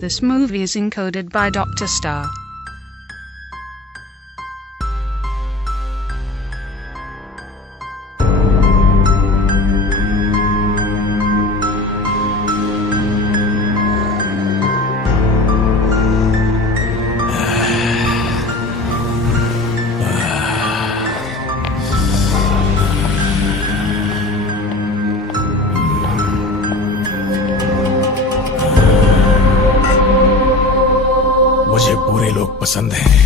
of this movie is encoded by Dr. Star. मुझे बुरे लोग पसंद हैं।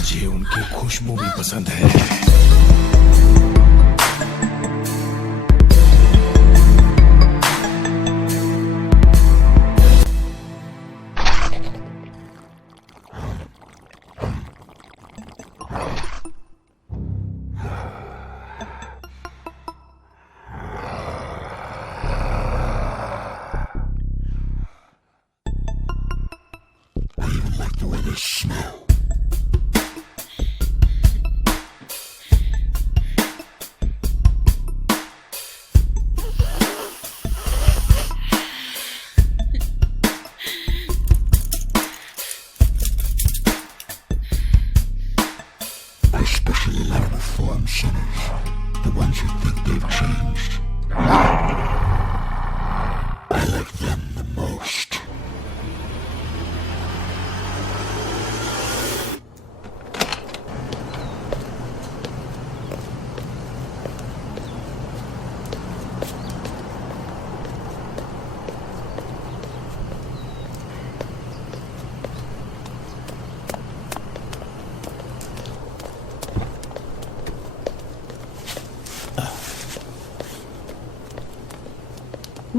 मुझे उनकी खुशबू भी पसंद है। I especially like reformed sinners, the ones who think they've changed. I like them the most.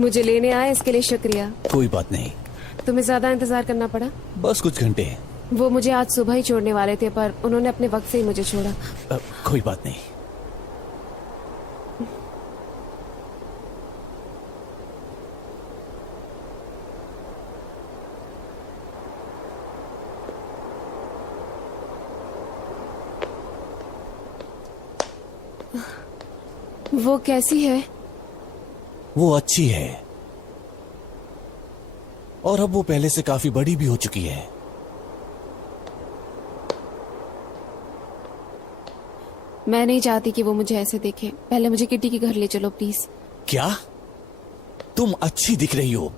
मुझे लेने आए इसके लिए शुक्रिया। कोई बात नहीं। तुम्हें ज्यादा इंतजार करना पड़ा? बस कुछ घंटे। वो मुझे आज सुबह ही छोड़ने वाले थे पर उन्होंने अपने वक्त से ही मुझे छोड़ा। कोई बात नहीं। वो कैसी है? वो अच्छी है और अब वो पहले से काफी बड़ी भी हो चुकी है। मैं नहीं चाहती कि वो मुझे ऐसे देखे। पहले मुझे किटी के घर ले चलो प्लीज। क्या? तुम अच्छी दिख रही हो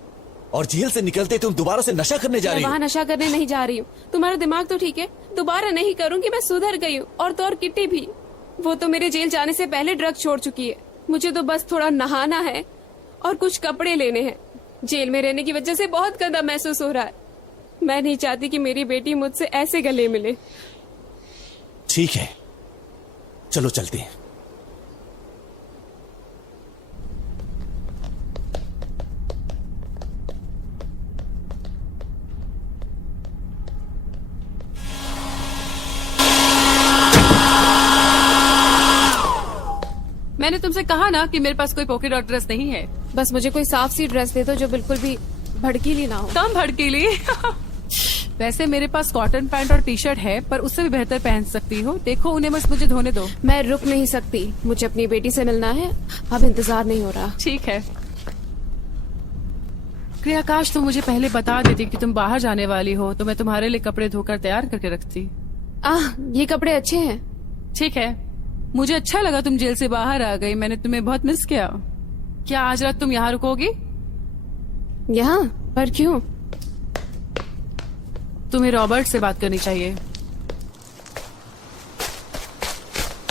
और जेल से निकलते तुम दोबारा से नशा करने जा रही हो? वहाँ नशा करने नहीं जा रही हूँ। तुम्हारा दिमाग तो ठीक है। दोबारा नहीं करूंगी। मैं सुधर गई हूँ और तो और किटी भी। वो तो मेरे जेल जाने से पहले ड्रग छोड़ चुकी है। मुझे तो बस थोड़ा नहाना है और कुछ कपड़े लेने हैं। जेल में रहने की वजह से बहुत गंदा महसूस हो रहा है। मैं नहीं चाहती कि मेरी बेटी मुझसे ऐसे गले मिले। ठीक है, चलो चलते हैं। मैंने तुमसे कहा ना कि मेरे पास कोई पॉकेट डॉट ड्रेस नहीं है। बस मुझे कोई साफ सी ड्रेस दे दो जो बिल्कुल भी भड़कीली ना हो। कम भड़कीली। वैसे मेरे पास कॉटन पैंट और टी शर्ट है पर उससे भी बेहतर पहन सकती हो। देखो उन्हें बस मुझे धोने दो। मैं रुक नहीं सकती। मुझे अपनी बेटी से मिलना है। अब इंतजार नहीं हो रहा। ठीक है। क्रिया, काश तुम मुझे पहले बता देती कि तुम बाहर जाने वाली हो तो मैं तुम्हारे लिए कपड़े धोकर तैयार करके रखती। ये कपड़े अच्छे हैं। ठीक है, मुझे अच्छा लगा तुम जेल से बाहर आ गई। मैंने तुम्हें बहुत मिस किया। क्या आज रात तुम यहाँ रुकोगी? यहाँ? पर क्यों? तुम्हें रॉबर्ट से बात करनी चाहिए।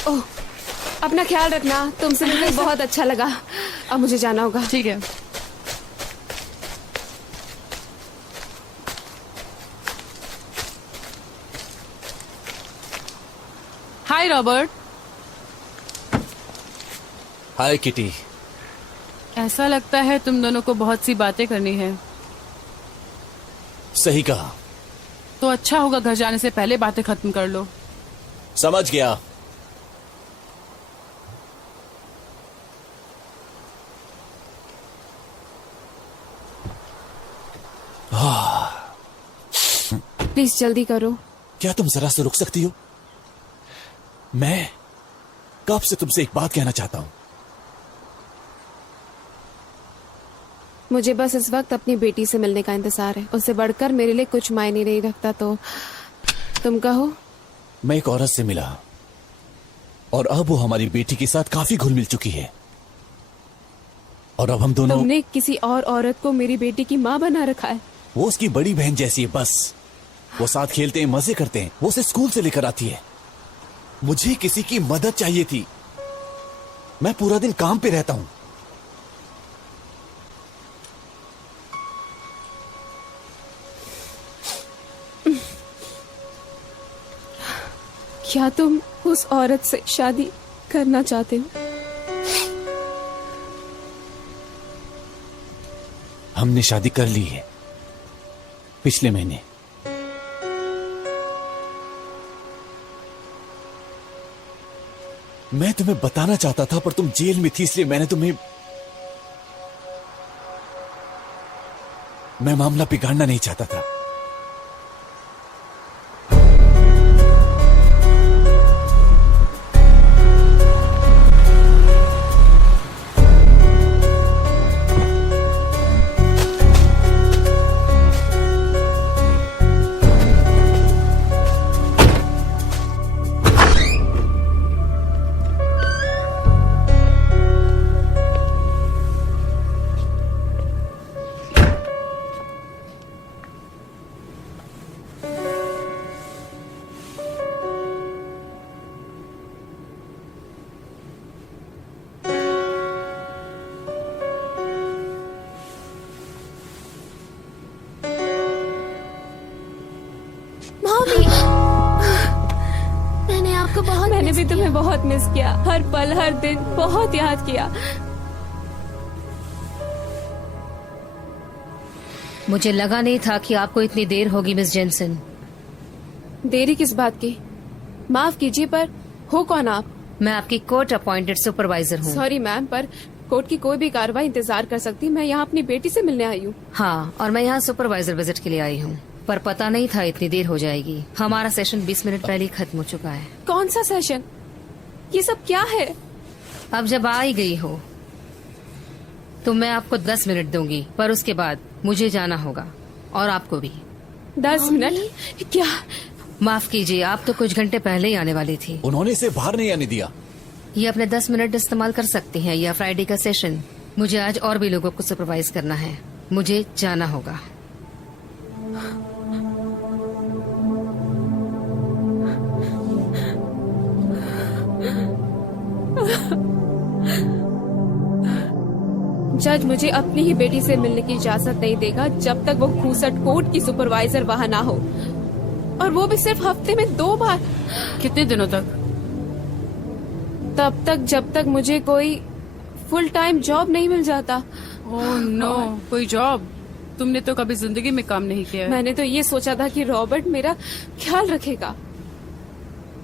ओह, अपना ख्याल रखना। तुमसे मिलकर बहुत अच्छा लगा। अब मुझे जाना होगा। ठीक है। हाय रॉबर्ट। हाय किटी। ऐसा लगता है तुम दोनों को बहुत सी बातें करनी है। सही कहा। तो अच्छा होगा घर जाने से पहले बातें खत्म कर लो। समझ गया। प्लीज जल्दी करो। क्या तुम जरा से रुक सकती हो? मैं कब से तुमसे एक बात कहना चाहता हूं। मुझे बस इस वक्त अपनी बेटी से मिलने का इंतजार है। उससे बढ़कर मेरे लिए कुछ मायने नहीं रखता। तो तुम कहो। मैं एक औरत से मिला और अब वो हमारी बेटी के साथ काफी घुल मिल चुकी है और अब हम दोनों। तुमने किसी और औरत को मेरी बेटी की माँ बना रखा है। वो उसकी बड़ी बहन जैसी है बस। वो साथ खेलते हैं, मजे करते हैं। वो उसे स्कूल से लेकर आती है। मुझे किसी की मदद चाहिए थी। मैं पूरा दिन काम पे रहता हूं। क्या तुम उस औरत से शादी करना चाहते हो? हमने शादी कर ली है पिछले महीने। मैं तुम्हें बताना चाहता था पर तुम जेल में थी, इसलिए मैं मामला बिगाड़ना नहीं चाहता था। मैंने भी तुम्हें बहुत मिस किया। हर पल हर दिन बहुत याद किया। मुझे लगा नहीं था कि आपको इतनी देर होगी मिस जेनसन। देरी किस बात की? माफ कीजिए, पर हो कौन आप? मैं आपकी कोर्ट अपॉइंटेड सुपरवाइजर हूँ। सॉरी मैम, पर कोर्ट की कोई भी कार्रवाई इंतजार कर सकती। मैं यहाँ अपनी बेटी से मिलने आई हूँ। हाँ, और मैं यहाँ सुपरवाइजर विजिट के लिए आई हूँ, पर पता नहीं था इतनी देर हो जाएगी। हमारा सेशन 20 मिनट पहले ही खत्म हो चुका है। कौन सा सेशन? ये सब क्या है? अब जब आ ही गई हो तो मैं आपको 10 मिनट दूंगी, पर उसके बाद मुझे जाना होगा और आपको भी। 10 मिनट? क्या? माफ कीजिए, आप तो कुछ घंटे पहले ही आने वाली थी। उन्होंने इसे बाहर नहीं आने दिया। ये अपने 10 मिनट इस्तेमाल कर सकती हैं। यह फ्राइडे का सेशन। मुझे आज और भी लोगों को सुपरवाइज करना है। मुझे जाना होगा। जज मुझे अपनी ही बेटी से मिलने की इजाजत नहीं देगा जब तक वो घूसट कोर्ट की सुपरवाइजर वहाँ ना हो, और वो भी सिर्फ हफ्ते में 2 बार। कितने दिनों तक? तब तक जब तक मुझे कोई फुल टाइम जॉब नहीं मिल जाता। ओह नो, कोई जॉब? तुमने तो कभी जिंदगी में काम नहीं किया है। मैंने तो ये सोचा था कि रॉबर्ट मेरा ख्याल रखेगा।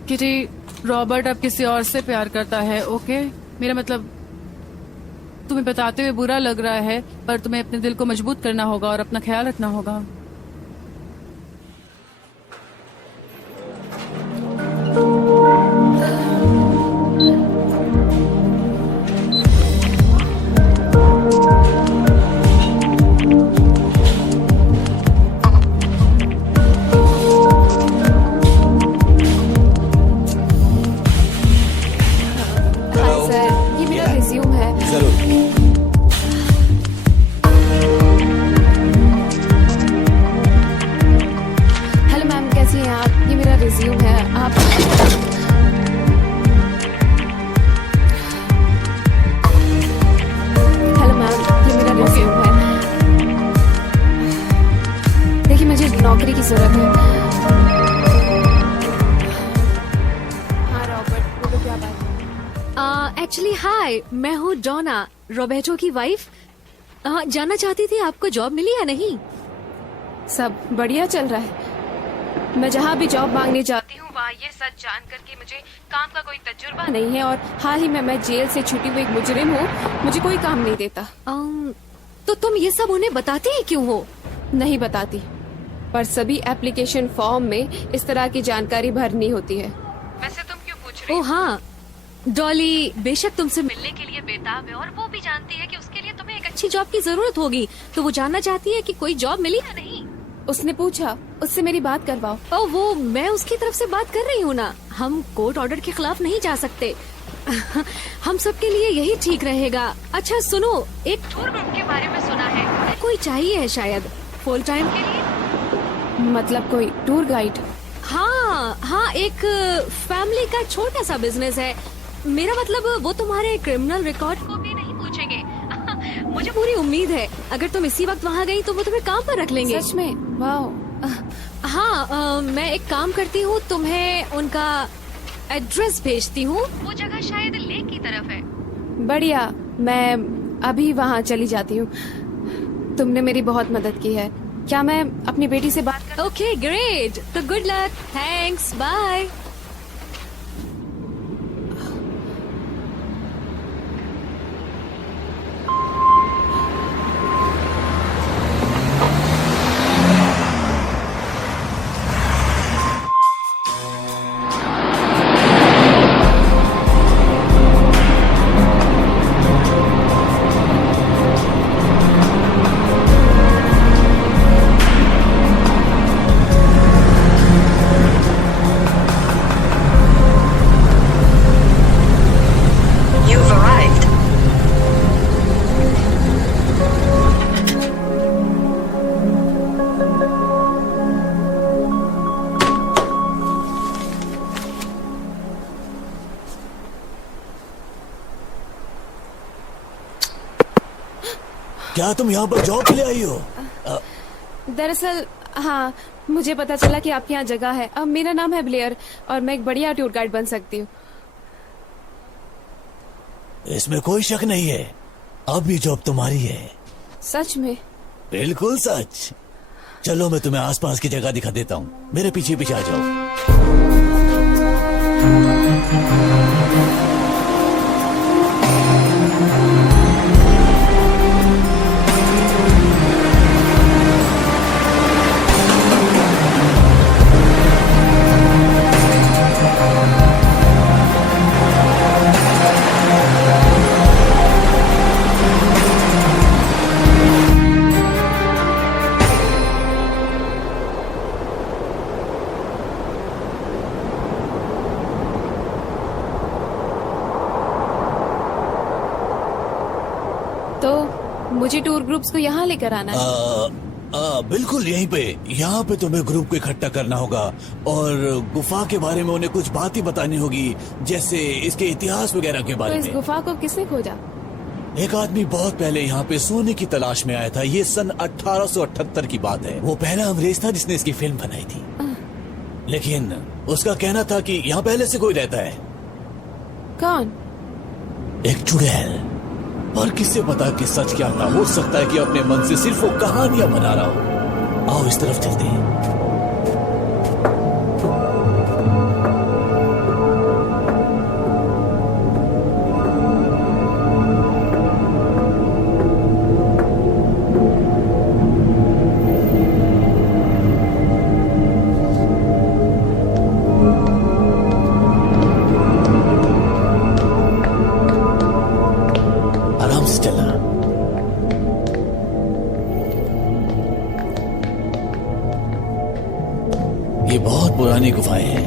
किटी, रॉबर्ट अब किसी और से प्यार करता है। ओके, मेरा मतलब तुम्हें बताते हुए बुरा लग रहा है, पर तुम्हें अपने दिल को मजबूत करना होगा और अपना ख्याल रखना होगा। हाँ सर, ये मेरा रिज्यूम है। जरूर। की जरूरत है। हाँ रॉबर्ट, बोलो क्या बात? एक्चुअली हाय, मैं हूँ डोना, रॉबर्टो की वाइफ। जानना चाहती थी आपको जॉब मिली या नहीं? सब बढ़िया चल रहा है। मैं जहाँ भी जॉब मांगने जाती हूँ वहाँ ये सच जान कर कि मुझे काम का कोई तजुर्बा नहीं है, और हाल ही में मैं जेल से छुटी हुई एक मुजरिम हूँ। मुझे कोई काम नहीं देता। तो तुम ये सब उन्हें बताती ही क्यों हो? नहीं बताती, पर सभी एप्लीकेशन फॉर्म में इस तरह की जानकारी भरनी होती है। वैसे तुम क्यों पूछ रही? ओ हाँ, डॉली बेशक तुमसे मिलने के लिए बेताब है, और वो भी जानती है कि उसके लिए तुम्हें एक अच्छी जॉब की जरूरत होगी, तो वो जानना चाहती है कि कोई जॉब मिली या नहीं। उसने पूछा, उससे मेरी बात करवाओ। ओ वो मैं उसकी तरफ से बात कर रही हूँ ना। हम कोर्ट ऑर्डर के खिलाफ नहीं जा सकते। हम सबके लिए यही ठीक रहेगा। अच्छा सुनो, एक टूर ग्रुप के बारे में सुना है, कोई चाहिए है शायद फुल टाइम के लिए। मतलब कोई टूर गाइड? हाँ, एक फैमिली का छोटा सा बिजनेस है। मेरा मतलब वो तुम्हारे क्रिमिनल रिकॉर्ड को भी नहीं पूछेंगे। मुझे पूरी उम्मीद है अगर तुम इसी वक्त वहाँ गई तो वो तुम्हें काम पर रख लेंगे। सच में? वाह। हाँ, मैं एक काम करती हूँ, तुम्हें उनका एड्रेस भेजती हूँ। वो जगह शायद लेक की तरफ है। बढ़िया, मैं अभी वहाँ चली जाती हूँ। तुमने मेरी बहुत मदद की है। क्या मैं अपनी बेटी से बात कर? ओके ग्रेट, तो good luck. Thanks, bye. You've arrived. क्या तुम यहाँ पर जॉब के लिए आई हो? दरअसल हाँ, मुझे पता चला कि आपके यहाँ जगह है। अब मेरा नाम है ब्लेयर और मैं एक बढ़िया टूर गाइड बन सकती हूँ। इसमें कोई शक नहीं है, अब ये जॉब तुम्हारी है। सच में? बिल्कुल सच। चलो मैं तुम्हें आसपास की जगह दिखा देता हूँ, मेरे पीछे पीछे आ जाओ। तो मुझे टूर ग्रुप्स को यहाँ लेकर आना है? बिल्कुल यहीं पे। यहाँ पे तुम्हें ग्रुप को इकट्ठा करना होगा और गुफा के बारे में उन्हें कुछ बातें बतानी होगी, जैसे इसके इतिहास वगैरह के तो बारे इस में। गुफा को किसने खोजा? एक आदमी बहुत पहले यहाँ पे सोने की तलाश में आया था। ये सन 1878 की बात है। वो पहला अंग्रेज था जिसने इसकी फिल्म बनाई थी। लेकिन उसका कहना था कि यहाँ पहले से कोई रहता है। कौन? एक चुड़ैल। और किससे पता कि सच क्या था? हो सकता है कि अपने मन से सिर्फ वो कहानियां बना रहा हो। आओ इस तरफ चलते हैं। आराम से चलना। ये बहुत पुरानी गुफाएं हैं।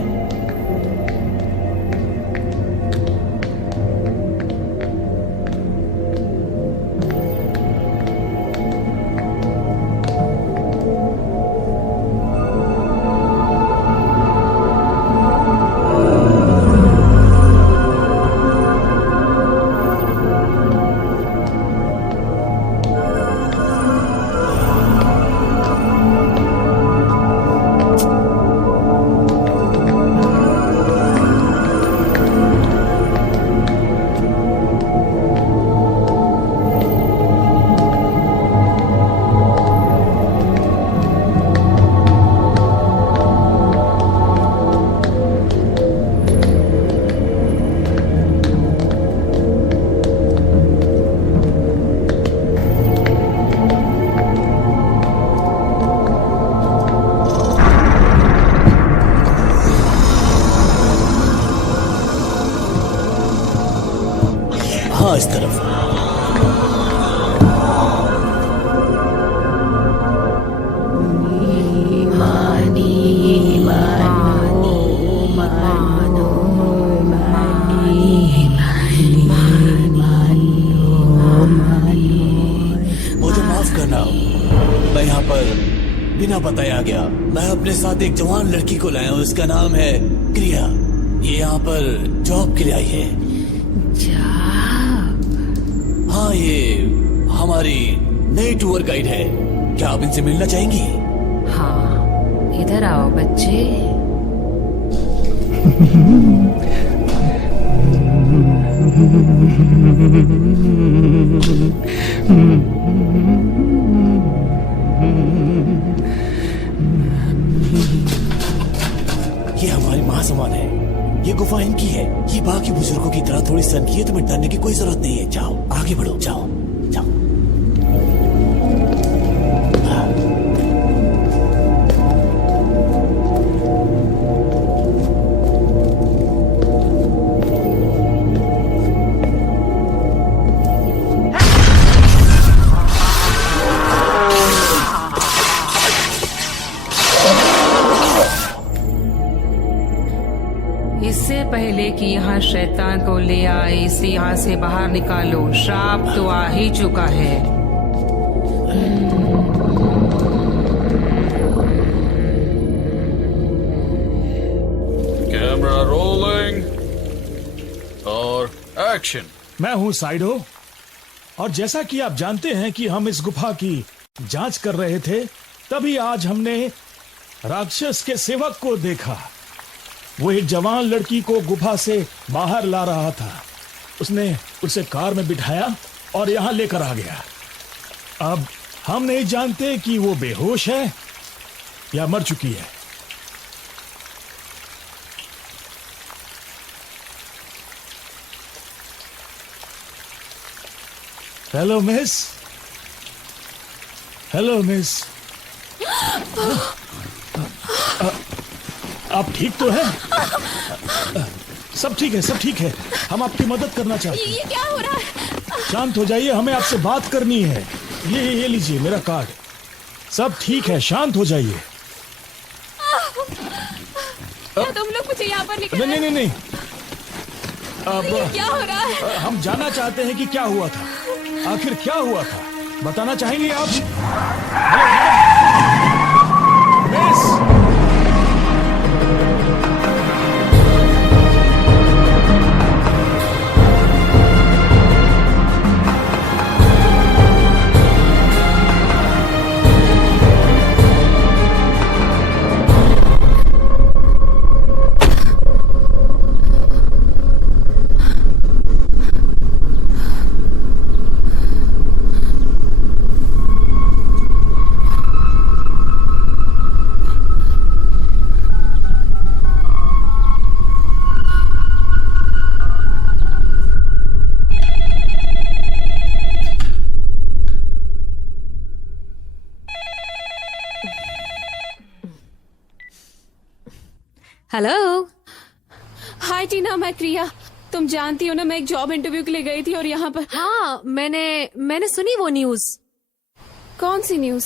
इस तरफ। मुझे माफ करना, मैं यहाँ पर बिना बताया गया। मैं अपने साथ एक जवान लड़की को लाया हूँ, इसका नाम है क्रिया। ये यहाँ पर जॉब के लिए आई है। हाँ, ये हमारी नई टूर गाइड है। क्या आप इनसे मिलना चाहेंगी? हाँ, इधर आओ बच्चे। ये हमारी माँ समान है। ये गुफा इनकी है। ये बाकी बुजुर्गों की तरह थोड़ी सन की है, तुम्हें डरने की कोई जरूरत नहीं है। जाओ, आगे बढ़ो, जाओ जाओ। इससे पहले कि यहाँ शैतान को ले आए, इसे यहाँ से बाहर निकालो। श्राप तो आ ही चुका है। कैमरा रोलिंग और एक्शन। मैं हूँ साइडो, और जैसा कि आप जानते हैं कि हम इस गुफा की जांच कर रहे थे, तभी आज हमने राक्षस के सेवक को देखा। वो एक जवान लड़की को गुफा से बाहर ला रहा था। उसने उसे कार में बिठाया और यहाँ लेकर आ गया। अब हम नहीं जानते कि वो बेहोश है या मर चुकी है। Hello miss. Hello miss. आप ठीक तो हैं? सब ठीक है, सब ठीक है। हम आपकी मदद करना चाहते हैं। ये क्या हो रहा है? शांत हो जाइए, हमें आपसे बात करनी है। ये लीजिए मेरा कार्ड। सब ठीक है, शांत हो जाइए। क्या तुम लोग मुझे यहाँ पर लेकर नहीं नहीं नहीं, अब ये क्या हो रहा है? हम जानना चाहते हैं कि क्या हुआ था। आखिर क्या हुआ था, बताना चाहेंगे आप? Miss, hello. हाय टीना, मैं क्रिया। तुम जानती हो ना, मैं एक जॉब इंटरव्यू के लिए गई थी और यहाँ पर। हाँ, मैंने सुनी वो न्यूज। कौन सी न्यूज?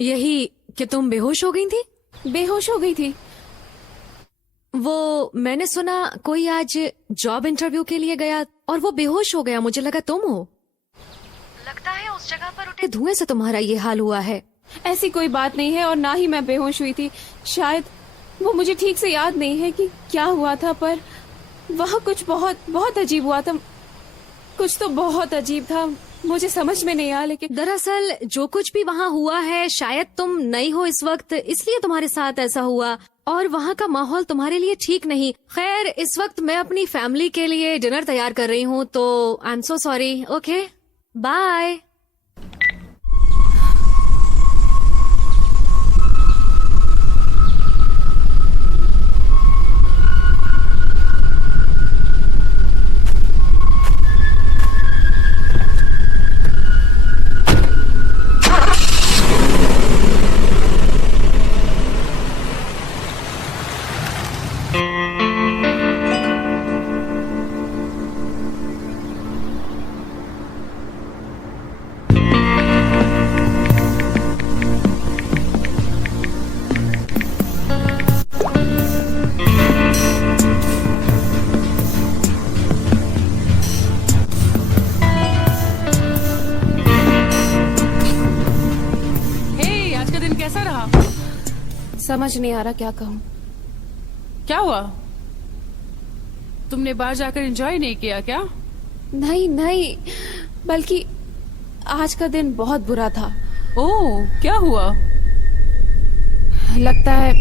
यही कि तुम बेहोश हो गई थी। बेहोश हो गई थी? वो मैंने सुना कोई आज जॉब इंटरव्यू के लिए गया और वो बेहोश हो गया। मुझे लगा तुम हो। लगता है उस जगह पर उठे धुएं से तुम्हारा ये हाल हुआ है। ऐसी कोई बात नहीं है, और ना ही मैं बेहोश हुई थी। शायद वो, मुझे ठीक से याद नहीं है कि क्या हुआ था, पर वहाँ कुछ बहुत बहुत अजीब हुआ था। कुछ तो बहुत अजीब था, मुझे समझ में नहीं आया। लेकिन दरअसल जो कुछ भी वहाँ हुआ है, शायद तुम नई हो इस वक्त, इसलिए तुम्हारे साथ ऐसा हुआ, और वहाँ का माहौल तुम्हारे लिए ठीक नहीं। खैर, इस वक्त मैं अपनी फैमिली के लिए डिनर तैयार कर रही हूँ, तो I am so sorry. Okay, bye. समझ नहीं आ रहा क्या कहूँ। क्या हुआ? तुमने बाहर जाकर एंजॉय नहीं किया क्या? नहीं नहीं, बल्कि आज का दिन बहुत बुरा था। ओह, क्या हुआ? लगता है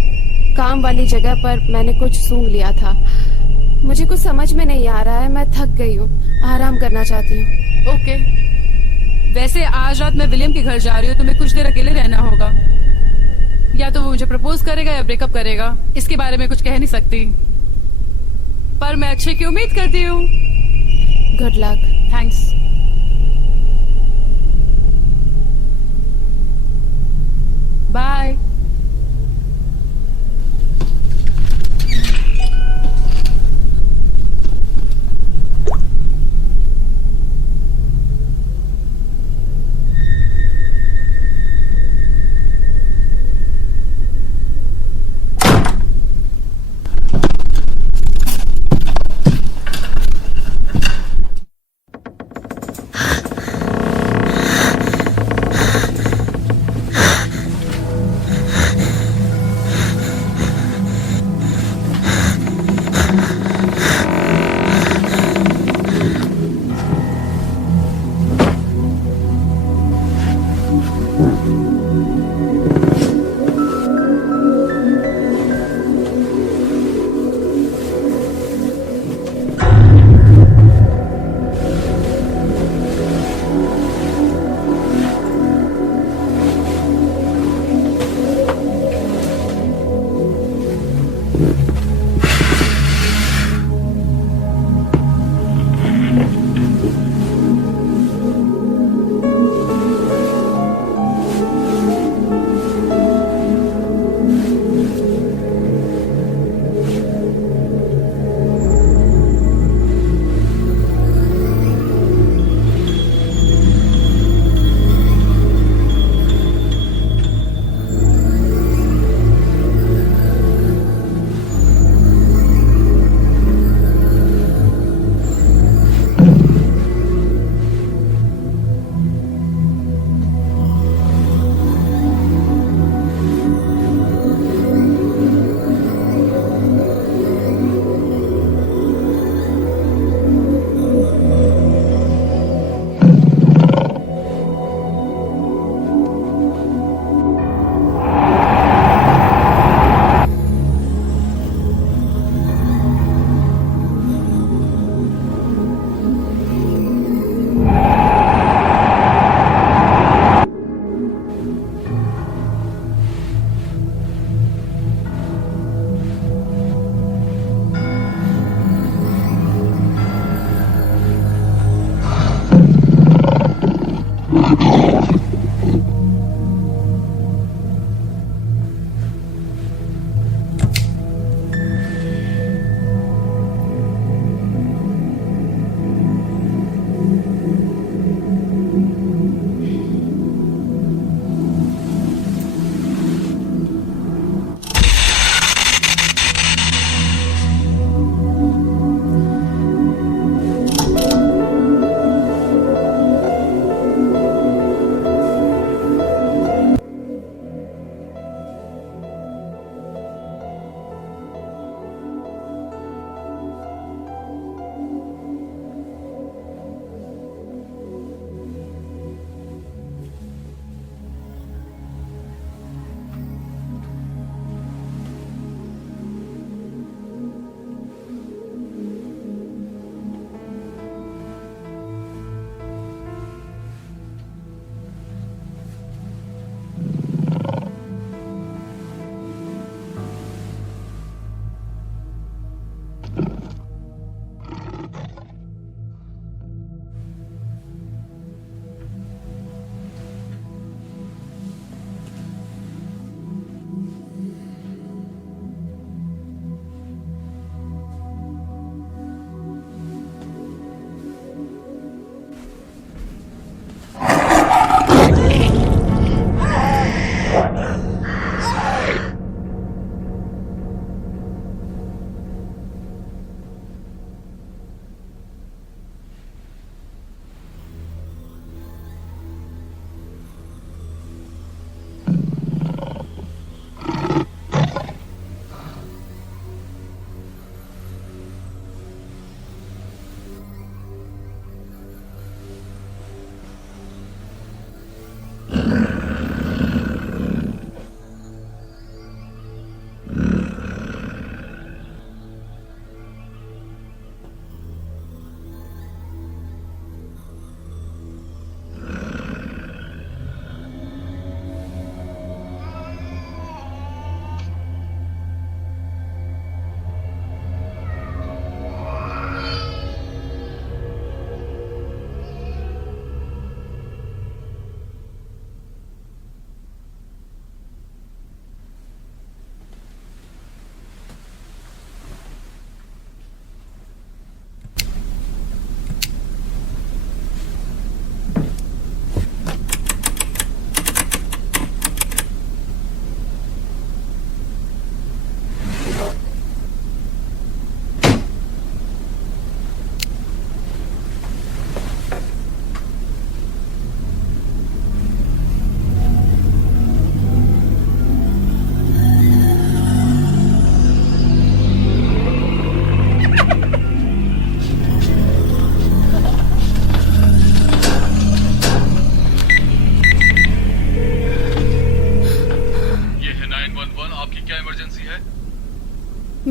काम वाली जगह पर मैंने कुछ सूंघ लिया था। मुझे कुछ समझ में नहीं आ रहा है, मैं थक गई हूँ, आराम करना चाहती हूँ। ओके। वैसे आज रात मैं विलियम के घर जा रही हूँ, तुम्हें कुछ देर अकेले रहना होगा। या तो वो मुझे प्रपोज करेगा या ब्रेकअप करेगा, इसके बारे में कुछ कह नहीं सकती, पर मैं अच्छे की उम्मीद करती हूँ। Good luck. थैंक्स। बाय।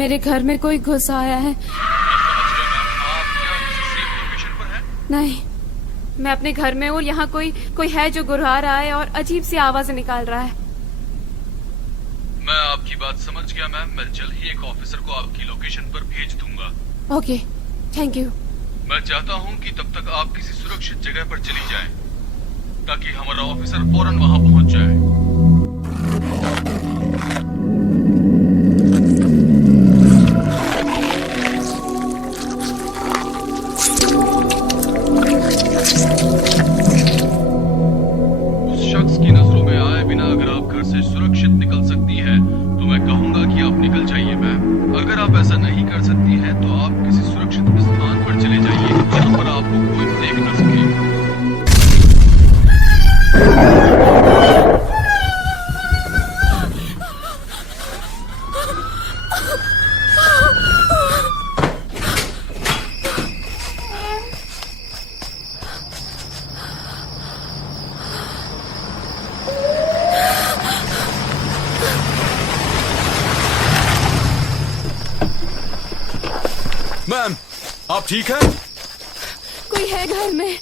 मेरे घर में कोई घुस आया है। नहीं, मैं अपने घर में हूँ और यहाँ कोई है जो गुर्रा रहा है और अजीब सी आवाजें निकाल रहा है। मैं आपकी बात समझ गया मैम। मैं जल्द ही एक ऑफिसर को आपकी लोकेशन पर भेज दूंगा। Okay, thank you. मैं चाहता हूँ कि तब तक आप किसी सुरक्षित जगह पर चली जाएं, ताकि हमारा ऑफिसर फौरन वहां पहुंच जाए। उस शख्स की नजरों में आए बिना अगर आप घर से सुरक्षित निकल सकती है तो मैं कहूंगा कि आप निकल जाइए मैम। अगर आप ऐसा नहीं कर सकती हैं तो आप किसी सुरक्षित स्थान पर चले जाइए जहां पर आपको कोई देख न सके। मैम, आप ठीक हैं? कोई है घर में।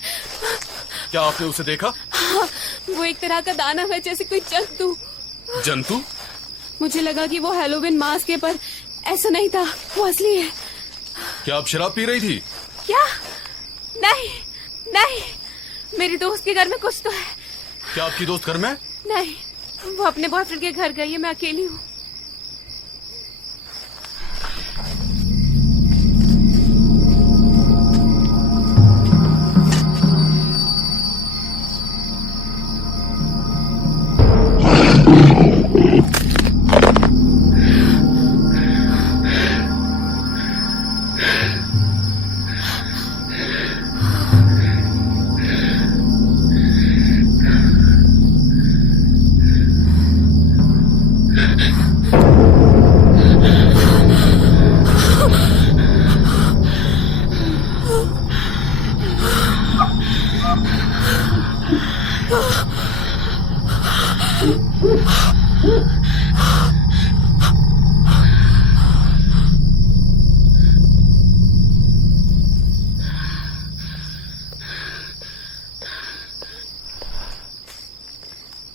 क्या आपने उसे देखा? हाँ, वो एक तरह का दानव है, जैसे कोई जंतु। जंतु? मुझे लगा कि वो हैलोवीन मास्क है, पर ऐसा नहीं था, वो असली है। क्या आप शराब पी रही थी? क्या? नहीं, नहीं, मेरी दोस्त के घर में कुछ तो है। क्या आपकी दोस्त घर में? नहीं, वो अपने बॉयफ्रेंड के घर गई है, मैं अकेली हूँ।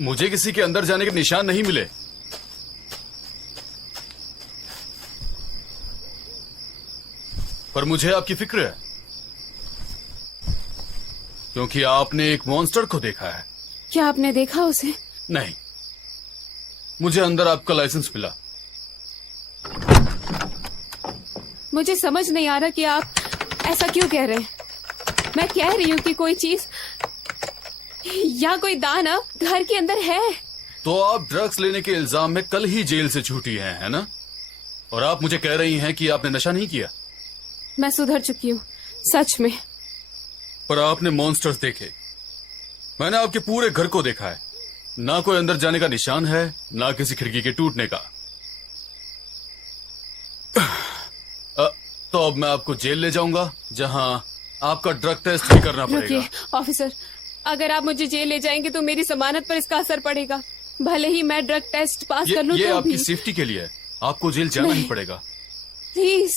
मुझे किसी के अंदर जाने के निशान नहीं मिले। पर मुझे आपकी फिक्र है, क्योंकि आपने एक मॉन्स्टर को देखा है। क्या आपने देखा उसे? नहीं, मुझे अंदर आपका लाइसेंस मिला। मुझे समझ नहीं आ रहा कि आप ऐसा क्यों कह रहे हैं। मैं कह रही हूँ कि कोई चीज या कोई दानव घर के अंदर है। तो आप ड्रग्स लेने के इल्जाम में कल ही जेल से छूटी हैं, है ना? और आप मुझे कह रही हैं कि आपने नशा नहीं किया। मैं सुधर चुकी हूँ, सच में। पर आपने मॉन्स्टर्स देखे। मैंने आपके पूरे घर को देखा है। ना कोई अंदर जाने का निशान है, ना किसी खिड़की के टूटने का। तो अब मैं आपको जेल ले जाऊंगा, जहां आपका ड्रग टेस्ट भी करना पड़ेगा। रुकिए ऑफिसर, अगर आप मुझे जेल ले जाएंगे तो मेरी जमानत पर इसका असर पड़ेगा। भले ही मैं ड्रग टेस्ट पास कर लूं ये तो आपकी भी। सेफ्टी के लिए है। आपको जेल जाना ही पड़ेगा। प्लीज।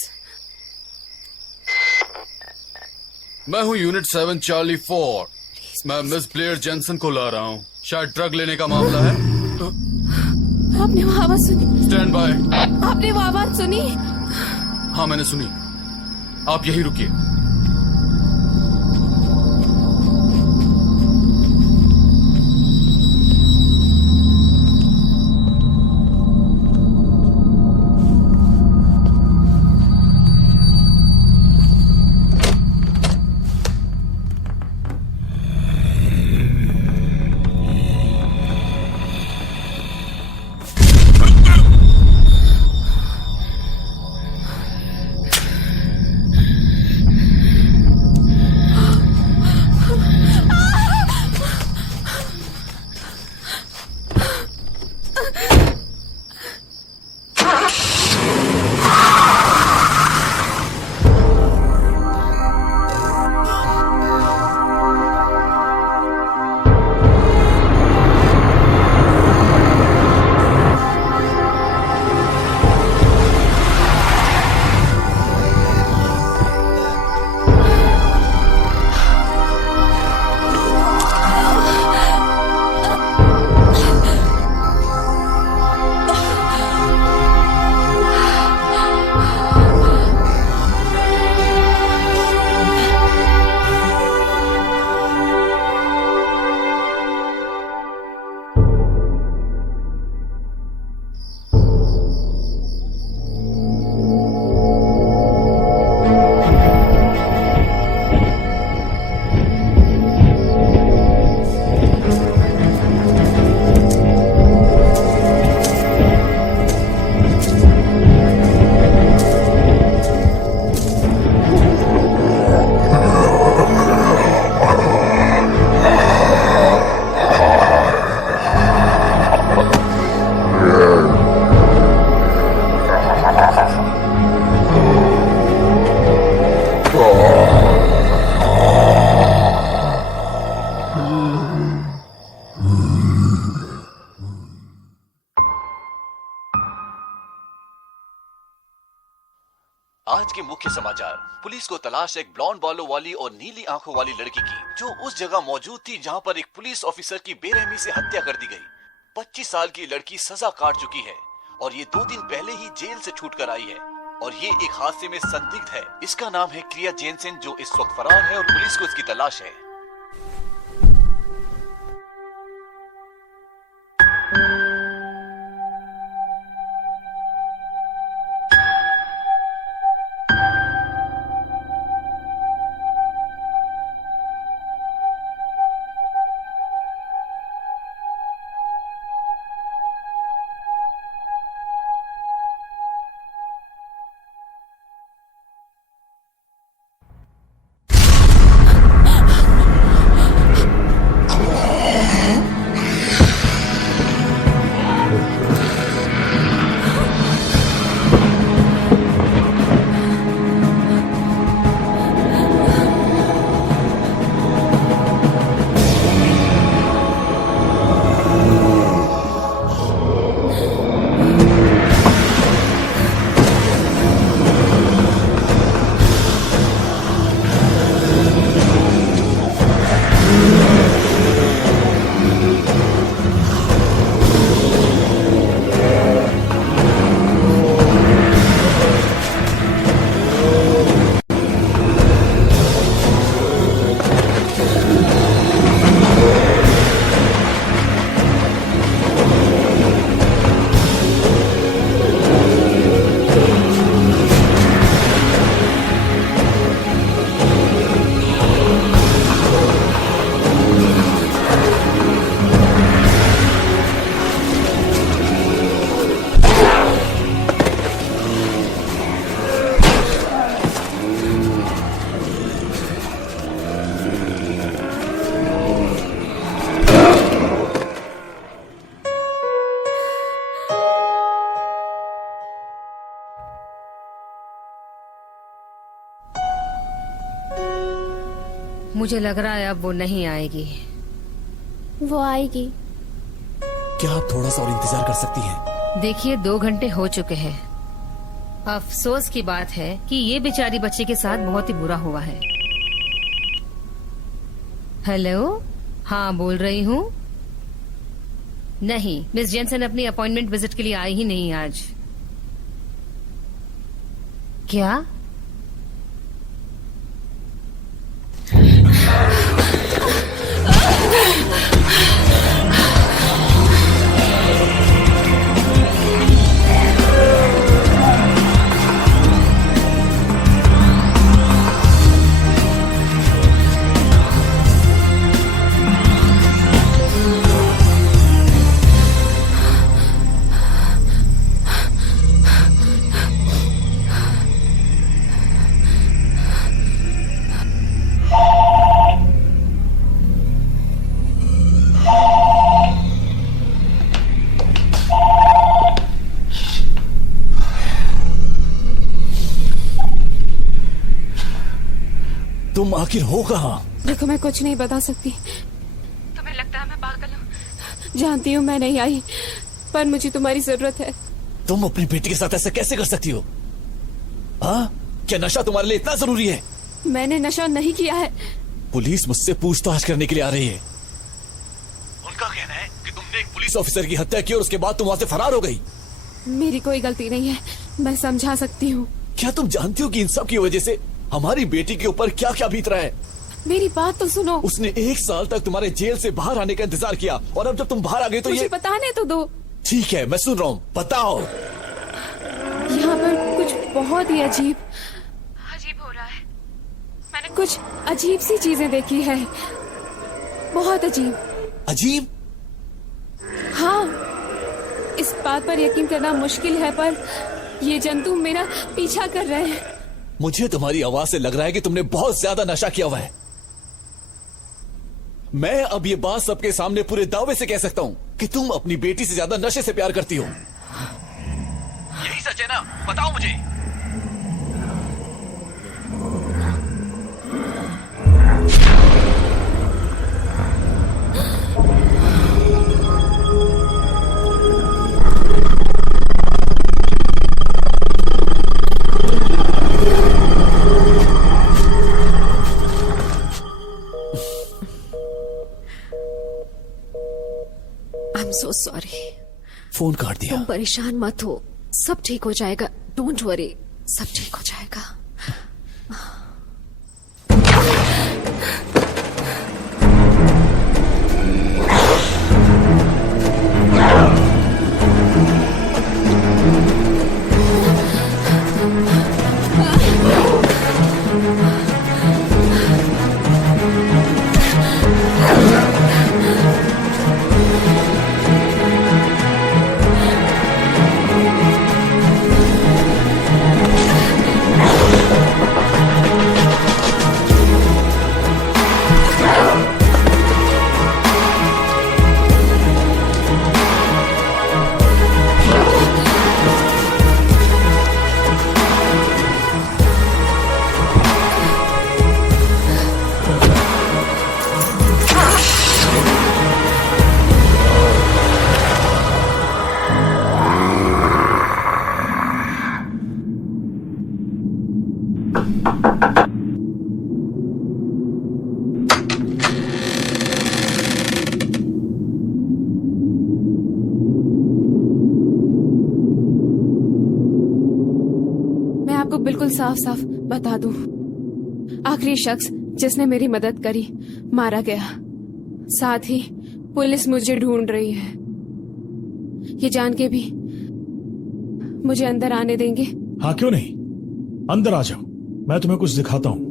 मैं हूँ यूनिट 7 चार्ली 4। मैं मिस ब्लेयर जेनसन को ला रहा हूँ। शायद ड्रग लेने का मामला है। आपने वो आवाज सुनी? Stand by. आपने वो आवाज सुनी? हाँ, मैंने सुनी। आप यहीं रुकिए। आज के मुख्य समाचार। पुलिस को तलाश एक ब्लॉन्ड बालों वाली और नीली आंखों वाली लड़की की, जो उस जगह मौजूद थी जहां पर एक पुलिस ऑफिसर की बेरहमी से हत्या कर दी गई। 25 साल की लड़की सजा काट चुकी है और ये 2 दिन पहले ही जेल से छूट कर आई है और ये एक हादसे में संदिग्ध है। इसका नाम है क्रिया जेनसेन, जो इस वक्त फरार है और पुलिस को इसकी तलाश है। मुझे लग रहा है अब वो नहीं आएगी। वो आएगी। क्या आप थोड़ा सा और इंतजार कर सकती हैं? देखिए 2 घंटे हो चुके हैं। अफसोस की बात है कि ये बेचारी बच्ची के साथ बहुत ही बुरा हुआ है। हेलो, हाँ बोल रही हूँ। नहीं, मिस जेनसन अपनी अपॉइंटमेंट विजिट के लिए आई ही नहीं आज। क्या? तुम आखिर हो कहाँ? देखो, मैं कुछ नहीं बता सकती। तुम्हें लगता है मैं पागल हूँ। जानती हूँ मैं नहीं आई, पर मुझे तुम्हारी जरूरत है। तुम अपनी बेटी के साथ ऐसा कैसे कर सकती हो? हाँ? क्या नशा तुम्हारे लिए इतना जरूरी है? मैंने नशा नहीं किया है। पुलिस मुझसे पूछताछ करने के लिए आ रही है। उनका कहना है कि तुमने एक पुलिस ऑफिसर की हत्या की और उसके बाद तुम वहाँ से फरार हो गई। मेरी कोई गलती नहीं है, मैं समझा सकती हूँ। क्या तुम जानती हो कि इन सब की वजह से हमारी बेटी के ऊपर क्या क्या बीत रहा है? मेरी बात तो सुनो। उसने 1 साल तक तुम्हारे जेल से बाहर आने का इंतजार किया और अब जब तुम बाहर आ गए तो मुझे ये बताने तो दो। ठीक है, मैं सुन रहा हूँ, बताओ। यहाँ पर कुछ बहुत ही अजीब हो रहा है। मैंने कुछ अजीब सी चीजें देखी है, बहुत अजीब। अजीब? हाँ, इस बात पर यकीन करना मुश्किल है, पर ये जंतु मेरा पीछा कर रहे हैं। मुझे तुम्हारी आवाज से लग रहा है कि तुमने बहुत ज्यादा नशा किया हुआ है। मैं अब ये बात सबके सामने पूरे दावे से कह सकता हूँ कि तुम अपनी बेटी से ज्यादा नशे से प्यार करती हो। यही सच है ना? बताओ मुझे। आई एम सो सॉरी। फोन काट दिया। तुम परेशान मत हो, सब ठीक हो जाएगा। डोंट वरी, सब ठीक हो जाएगा। मैं आपको बिल्कुल साफ साफ बता दूं, आखिरी शख्स जिसने मेरी मदद करी मारा गया। साथ ही पुलिस मुझे ढूंढ रही है। ये जान के भी मुझे अंदर आने देंगे? हाँ, क्यों नहीं, अंदर आ जाओ, मैं तुम्हें कुछ दिखाता हूं।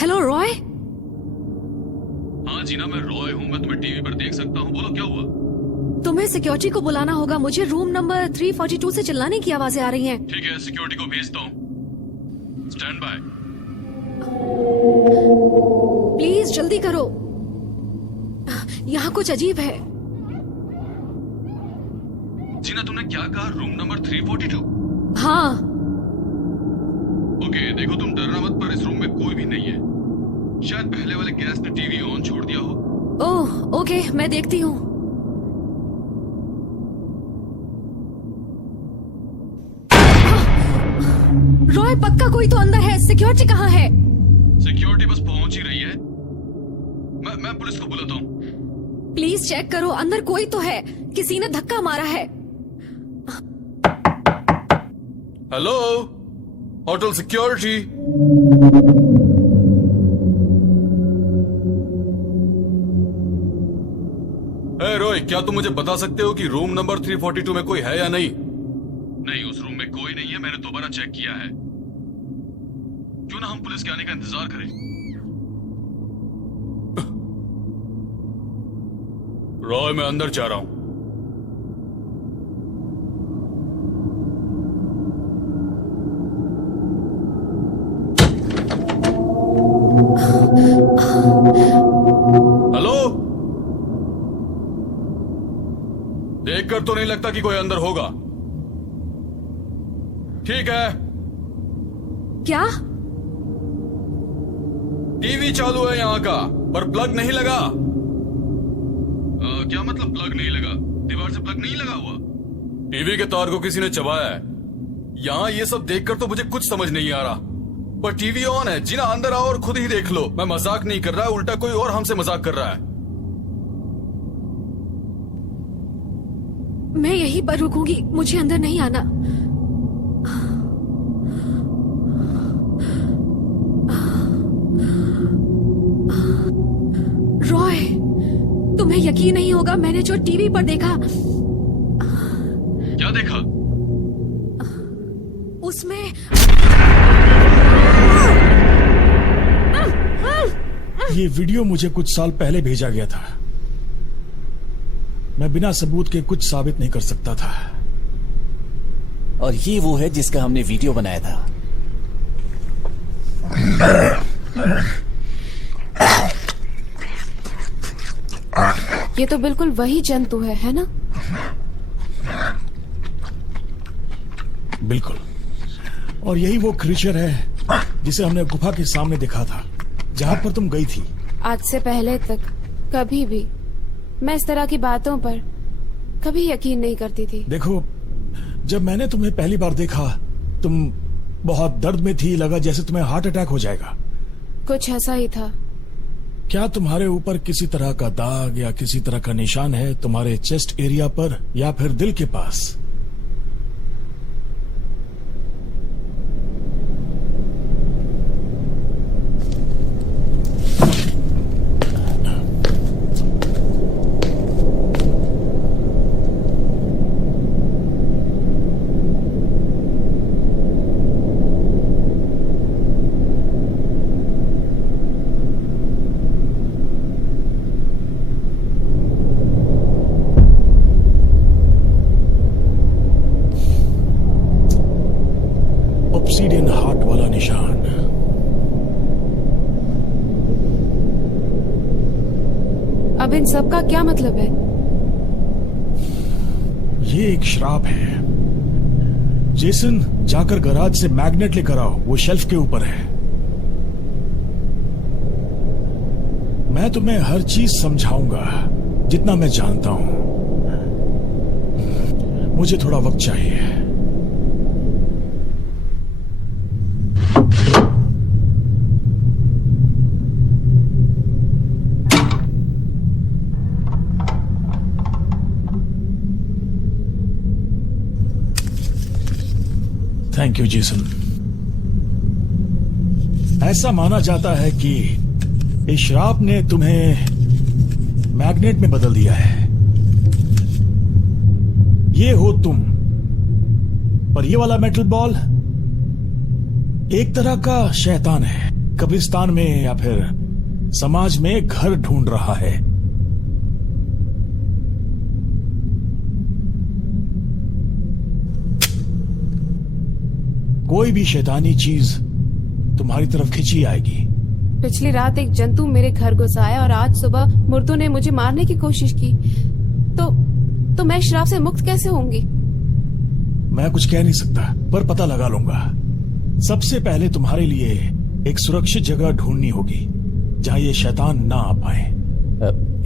हेलो रॉय। हाँ जीना, मैं रॉय हूँ। मैं तुम्हें टीवी पर देख सकता हूँ। बोलो क्या हुआ? तुम्हें सिक्योरिटी को बुलाना होगा। मुझे रूम नंबर 342 से चिल्लाने की आवाजें आ रही हैं। ठीक है, सिक्योरिटी को भेजता हूँ। Stand by. प्लीज जल्दी करो, यहाँ कुछ अजीब है। जीना, तुमने क्या कहा? Room number 342? हाँ। ओके, देखो तुम डरना मत, पर इस रूम में कोई भी नहीं है। शायद पहले वाले गैस ने टीवी ऑन छोड़ दिया हो। ओह ओके, मैं देखती हूँ। रॉय, पक्का कोई तो अंदर है। सिक्योरिटी कहाँ है? सिक्योरिटी बस पहुंच ही रही है। मैं पुलिस को बुलाता हूँ। प्लीज चेक करो, अंदर कोई तो है। किसी ने धक्का मारा है। Hello, hotel security. रॉय, क्या तुम मुझे बता सकते हो कि रूम नंबर 342 में कोई है या नहीं? नहीं, उस रूम में कोई नहीं है। मैंने दोबारा चेक किया है। क्यों ना हम पुलिस के आने का इंतजार करें? रॉय, मैं अंदर जा रहा हूं। हेलो, देखकर तो नहीं लगता कि कोई अंदर होगा। ठीक है। क्या? टीवी चालू है यहाँ का, पर प्लग नहीं लगा। क्या मतलब प्लग नहीं लगा? दीवार से प्लग नहीं लगा हुआ? टीवी के तार को किसी ने चबाया है। यहाँ ये सब देखकर तो मुझे कुछ समझ नहीं आ रहा, पर टीवी ऑन है। जीना, अंदर आओ और खुद ही देख लो। मैं मजाक नहीं कर रहा, उल्टा कोई और हमसे मजाक कर रहा है। मैं यहीं पर रुकूंगी, मुझे अंदर नहीं आना। रॉय, तुम्हें यकीन नहीं होगा, मैंने जो टीवी पर देखा। क्या देखा? उसमें ये वीडियो मुझे कुछ साल पहले भेजा गया था। मैं बिना सबूत के कुछ साबित नहीं कर सकता था। और ये वो है जिसका हमने वीडियो बनाया था। ये तो बिल्कुल वही जंतु है ना? बिल्कुल। और यही वो क्रीचर है जिसे हमने गुफा के सामने देखा था, जहाँ पर तुम गई थी। आज से पहले तक कभी भी मैं इस तरह की बातों पर कभी यकीन नहीं करती थी। देखो, जब मैंने तुम्हें पहली बार देखा, तुम बहुत दर्द में थी, लगा जैसे तुम्हें हार्ट अटैक हो जाएगा। कुछ ऐसा ही था। क्या तुम्हारे ऊपर किसी तरह का दाग या किसी तरह का निशान है, तुम्हारे चेस्ट एरिया पर या फिर दिल के पास? ऑब्सीडियन हार्ट वाला निशान। अब इन सब का क्या मतलब है? ये एक श्राप है। जेसन, जाकर गराज से मैग्नेट लेकर आओ, वो शेल्फ के ऊपर है। मैं तुम्हें हर चीज समझाऊंगा जितना मैं जानता हूं। मुझे थोड़ा वक्त चाहिए। Thank you Jason. ऐसा माना जाता है कि इस श्राप ने तुम्हें मैग्नेट में बदल दिया है। ये हो तुम, पर ये वाला मेटल बॉल एक तरह का शैतान है। कब्रिस्तान में या फिर समाज में घर ढूंढ रहा है। कोई भी शैतानी चीज तुम्हारी तरफ खिंची आएगी। पिछली रात एक जंतु मेरे घर घुस आया और आज सुबह मुर्दों ने मुझे मारने की कोशिश की। तो मैं श्राप से मुक्त कैसे होंगी? मैं कुछ कह नहीं सकता, पर पता लगा लूंगा। सबसे पहले तुम्हारे लिए एक सुरक्षित जगह ढूंढनी होगी जहां ये शैतान ना आ पाए।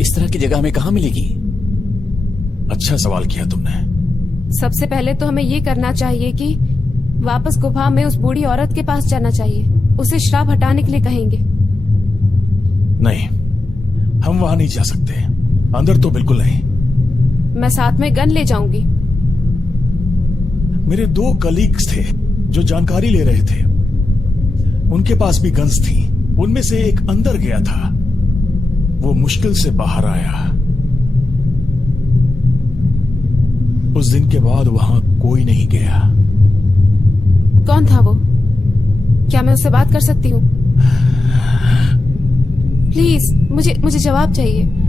इस तरह की जगह हमें कहाँ मिलेगी? अच्छा सवाल किया तुमने। सबसे पहले तो हमें ये करना चाहिए कि वापस गुफा में उस बूढ़ी औरत के पास जाना चाहिए। उसे श्राप हटाने के लिए कहेंगे। नहीं, हम वहां नहीं जा सकते। अंदर तो बिल्कुल नहीं। मैं साथ में गन ले जाऊंगी। मेरे 2 कलीग्स थे जो जानकारी ले रहे थे। उनके पास भी गन्स थी। उनमें से एक अंदर गया था। वो मुश्किल से बाहर आया। उस दिन के बाद वहां कोई नहीं गया। कौन था वो? क्या मैं उससे बात कर सकती हूँ? प्लीज, मुझे जवाब चाहिए।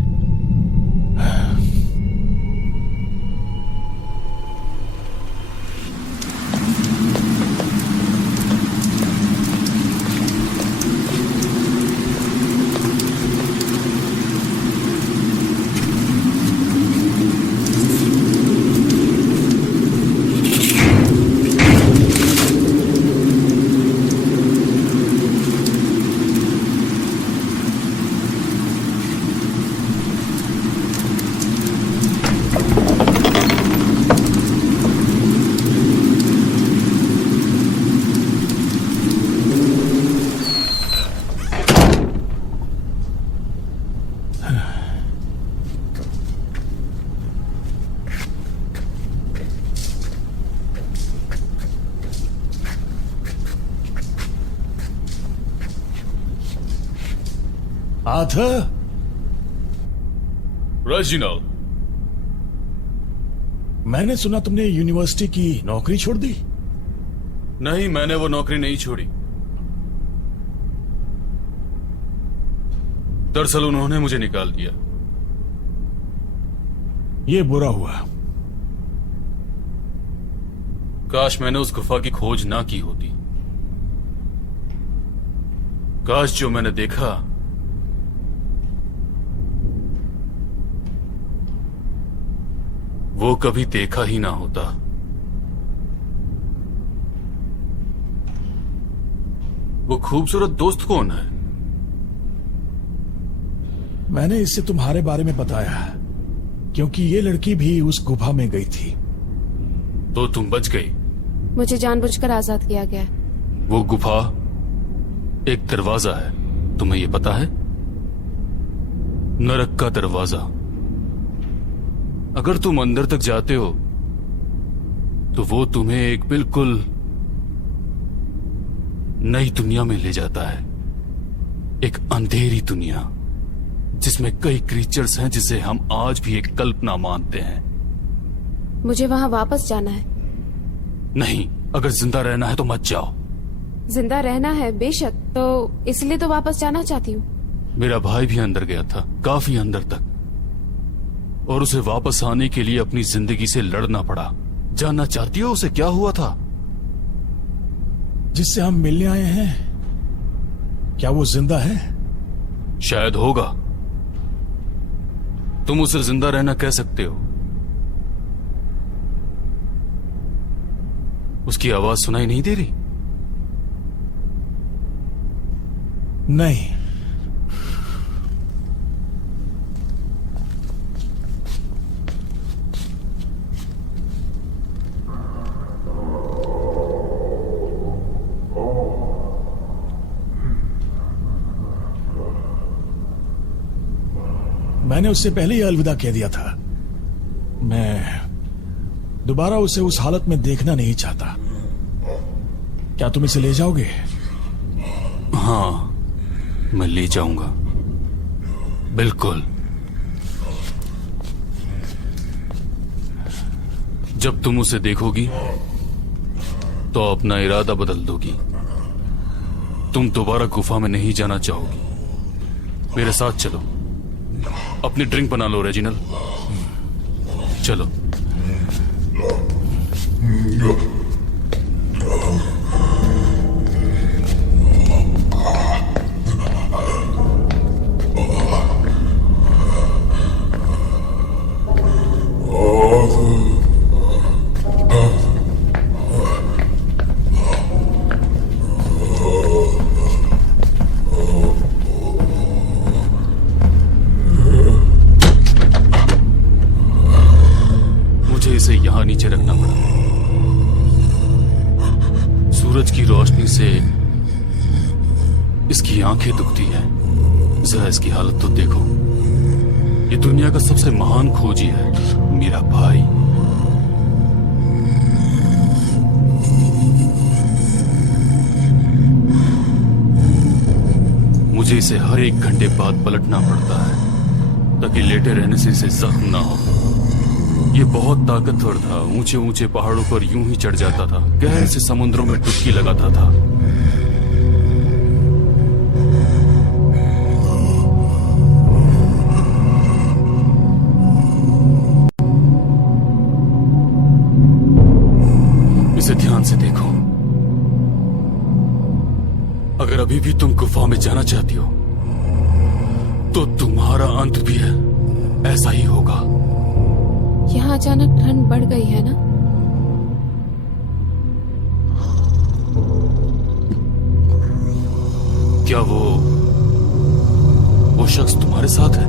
आर्थर, रेजिनाल्ड, मैंने सुना तुमने यूनिवर्सिटी की नौकरी छोड़ दी। नहीं, मैंने वो नौकरी नहीं छोड़ी। दरअसल उन्होंने मुझे निकाल दिया। ये बुरा हुआ। काश मैंने उस गुफा की खोज ना की होती। काश जो मैंने देखा वो कभी देखा ही ना होता। वो खूबसूरत दोस्त कौन है? मैंने इससे तुम्हारे बारे में बताया क्योंकि ये लड़की भी उस गुफा में गई थी। तो तुम बच गई। मुझे जानबूझकर आजाद किया गया है। वो गुफा एक दरवाजा है, तुम्हें ये पता है? नरक का दरवाजा। अगर तुम अंदर तक जाते हो तो वो तुम्हें एक बिल्कुल नई दुनिया में ले जाता है, एक अंधेरी दुनिया जिसमें कई क्रीचर्स हैं जिसे हम आज भी एक कल्पना मानते हैं। मुझे वहाँ वापस जाना है। नहीं, अगर जिंदा रहना है तो मत जाओ। जिंदा रहना है बेशक, तो इसलिए तो वापस जाना चाहती हूँ। मेरा भाई भी अंदर गया था, काफी अंदर तक, और उसे वापस आने के लिए अपनी जिंदगी से लड़ना पड़ा। जानना चाहती हो उसे क्या हुआ था? जिससे हम मिलने आए हैं, क्या वो जिंदा है? शायद होगा। तुम उसे जिंदा रहना कह सकते हो। उसकी आवाज सुनाई नहीं दे रही? नहीं। मैंने उससे पहले ही अलविदा कह दिया था। मैं दोबारा उसे उस हालत में देखना नहीं चाहता। क्या तुम इसे ले जाओगे? हाँ, मैं ले जाऊंगा, बिल्कुल। जब तुम उसे देखोगी तो अपना इरादा बदल दोगी। तुम दोबारा गुफा में नहीं जाना चाहोगी। मेरे साथ चलो। अपनी ड्रिंक बना लो रेजिनल। चलो। इसे यहां नीचे रखना पड़ा। सूरज की रोशनी से इसकी आंखें दुखती हैं। जरा इसकी हालत तो देखो। ये दुनिया का सबसे महान खोजी है, मेरा भाई। मुझे इसे हर एक घंटे बाद पलटना पड़ता है ताकि लेटे रहने से इसे जख्म ना हो। ये बहुत ताकतवर था, ऊंचे ऊंचे पहाड़ों पर यूं ही चढ़ जाता था, गहरे से समुद्रों में डुबकी लगाता था। इसे ध्यान से देखो। अगर अभी भी तुम गुफा में जाना चाहती हो तो तुम्हारा अंत भी है ऐसा ही होगा। यहाँ अचानक ठंड बढ़ गई है ना? क्या वो शख्स तुम्हारे साथ है?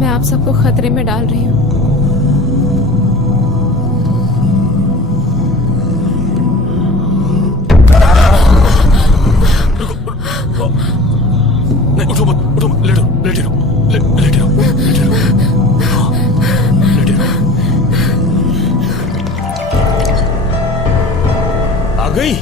मैं आप सबको खतरे में डाल रही हूँ। नहीं, उठो मत, उठो मत, लेटो, लेटे रहो, लेटे रहो, लेटे रहो, हाँ, लेटे रहो। आ गई?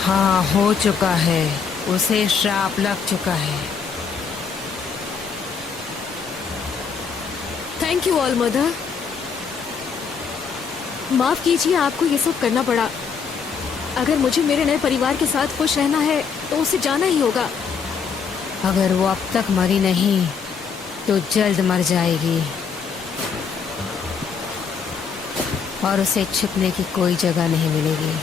हाँ, हो चुका है। उसे श्राप लग चुका है। Thank you all mother. माफ कीजिए, आपको ये सब करना पड़ा। अगर मुझे मेरे नए परिवार के साथ खुश रहना है तो उसे जाना ही होगा। अगर वो अब तक मरी नहीं तो जल्द मर जाएगी और उसे छिपने की कोई जगह नहीं मिलेगी।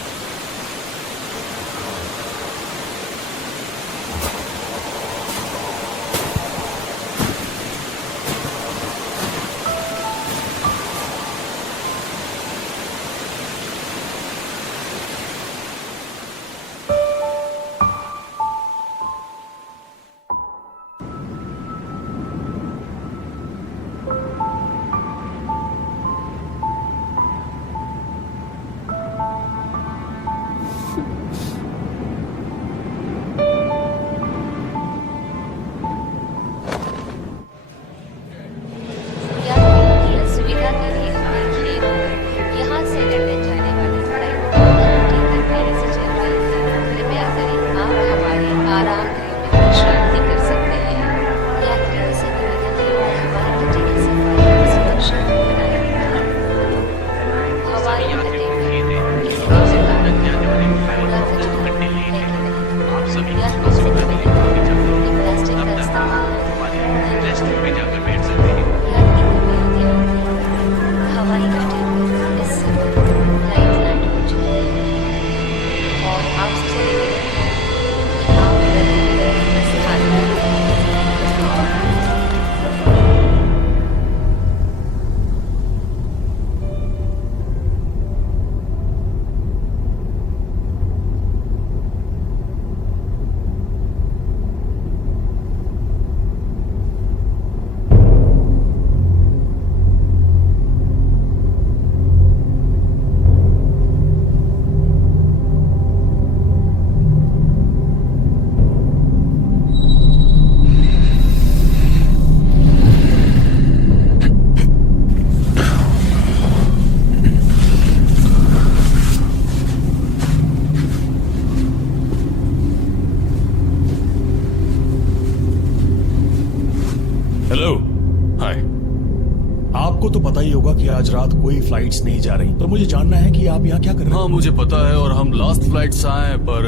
आपको तो पता ही होगा कि आज रात कोई फ्लाइट्स नहीं जा रही, तो मुझे जानना है कि आप यहाँ क्या कर रहे हैं। हाँ मुझे पता है, और हम लास्ट फ्लाइट से आए, पर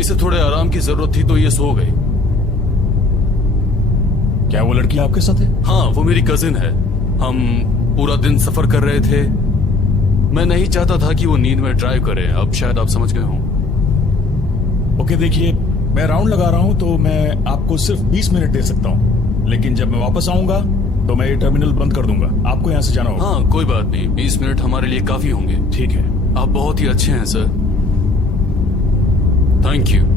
इसे थोड़े आराम की जरूरत थी तो ये सो गई। क्या वो लड़की आपके साथ है? हाँ वो मेरी कजिन है। हम पूरा दिन सफर कर रहे थे। मैं नहीं चाहता था कि वो नींद में ड्राइव करे। अब शायद आप समझ गए हों। ओके देखिए, मैं राउंड लगा रहा हूँ तो मैं आपको सिर्फ 20 मिनट दे सकता हूँ, लेकिन जब मैं वापस आऊंगा तो मैं ये टर्मिनल बंद कर दूंगा। आपको यहाँ से जाना होगा। हाँ कोई बात नहीं, 20 मिनट हमारे लिए काफी होंगे। ठीक है। आप बहुत ही अच्छे हैं सर, थैंक यू।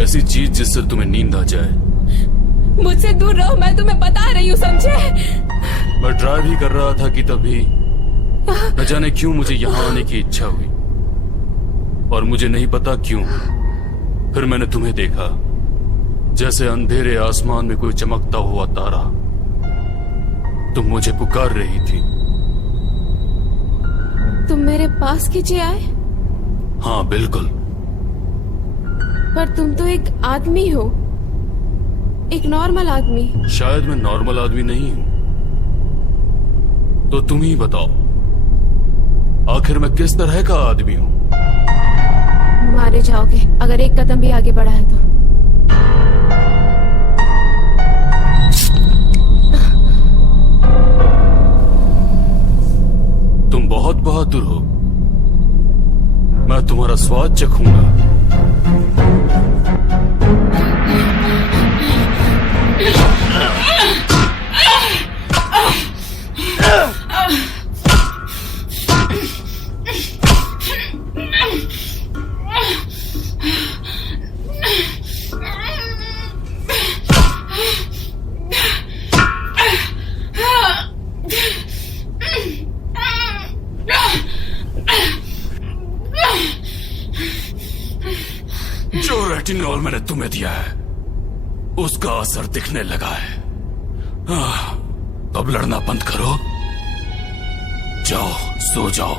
ऐसी चीज जिससे तुम्हें नींद आ जाए। मुझसे दूर रहो, मैं तुम्हें बता रही हूँ, समझे? मैं ड्राइव ही कर रहा था कि तभी न जाने क्यों मुझे यहाँ आने की इच्छा हुई, और मुझे नहीं पता क्यों। फिर मैंने तुम्हें देखा, जैसे अंधेरे आसमान में कोई चमकता हुआ तारा। तुम मुझे पुकार रही थी। तुम मेरे पास खींचे आए? हाँ बिल्कुल। पर तुम तो एक आदमी हो। एक नॉर्मल आदमी। शायद मैं नॉर्मल आदमी नहीं हूं, तो तुम ही बताओ आखिर मैं किस तरह का आदमी हूं? मारे जाओगे अगर एक कदम भी आगे बढ़ा है तो। तुम बहुत बहादुर हो, मैं तुम्हारा स्वाद चखूंगा। जो रेटिनॉल मैंने तुम्हें दिया है उसका असर दिखने लगा है। अब लड़ना बंद करो, जाओ सो जाओ।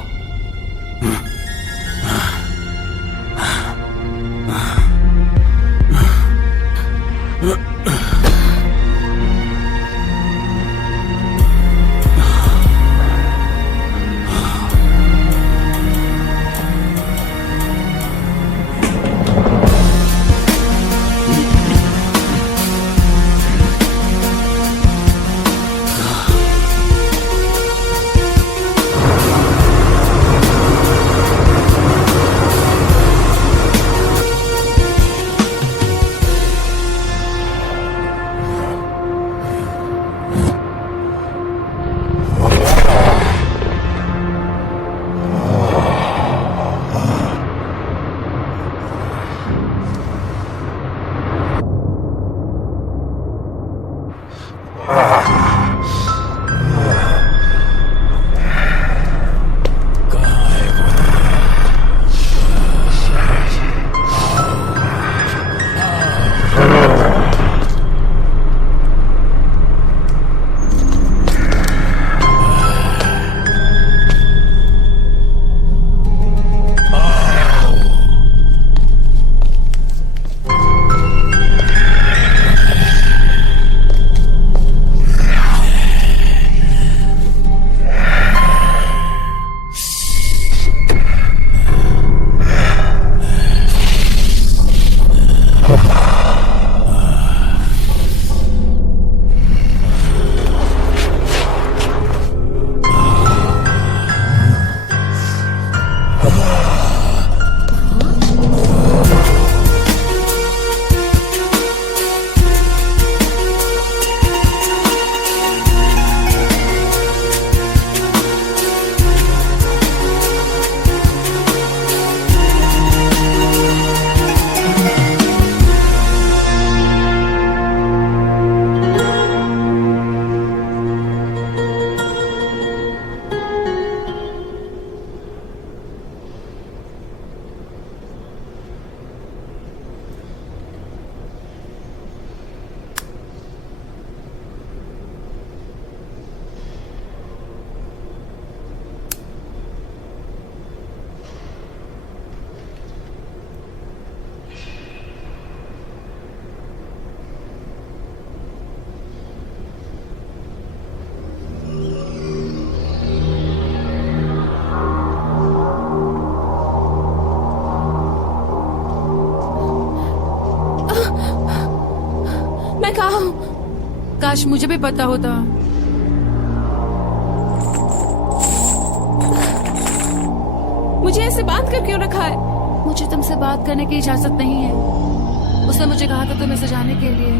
मैं कहाँ हूँ? काश मुझे भी पता होता। मुझे ऐसे बांध कर क्यों रखा है? मुझे तुमसे बात करने की इजाजत नहीं है। उसने मुझे कहा था तुम्हें सजाने के लिए।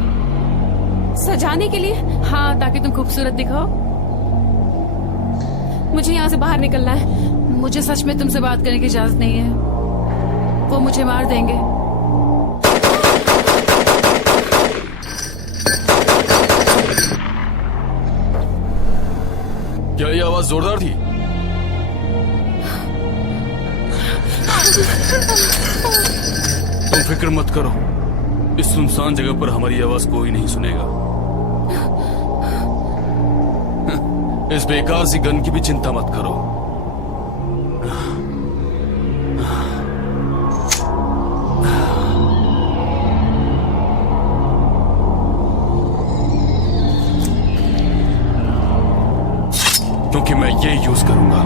सजाने के लिए? हाँ, ताकि तुम खूबसूरत दिखो। मुझे यहाँ से बाहर निकलना है। मुझे सच में तुमसे बात करने की इजाजत नहीं है। वो मुझे मार देंगे। क्या ये आवाज जोरदार थी? तुम फिक्र मत करो, इस सुनसान जगह पर हमारी आवाज कोई नहीं सुनेगा। इस बेकार सी गन की भी चिंता मत करो। ये यूज करूंगा।